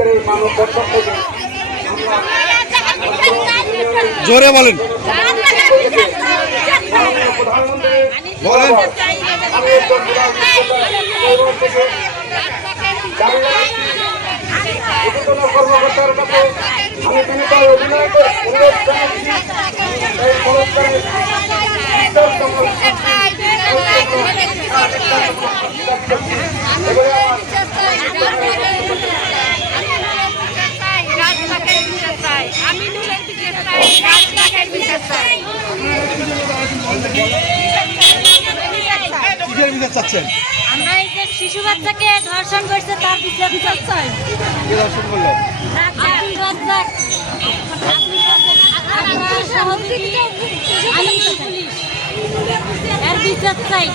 আজকের এই মানববন্ধন থেকে জোরে বলেন বলেন কর্মকর্তার কাছে আমি বিনীত অভিনয় করে অনুরোধ জানাচ্ছি এই পুরস্কারের কিসের বিচার চাচ্ছেন? আমরা এই যে শিশু বাচ্চাকে ধর্ষণ করছে তার বিচার চাই। কে দর্শন করলো? এর বিচার চাই।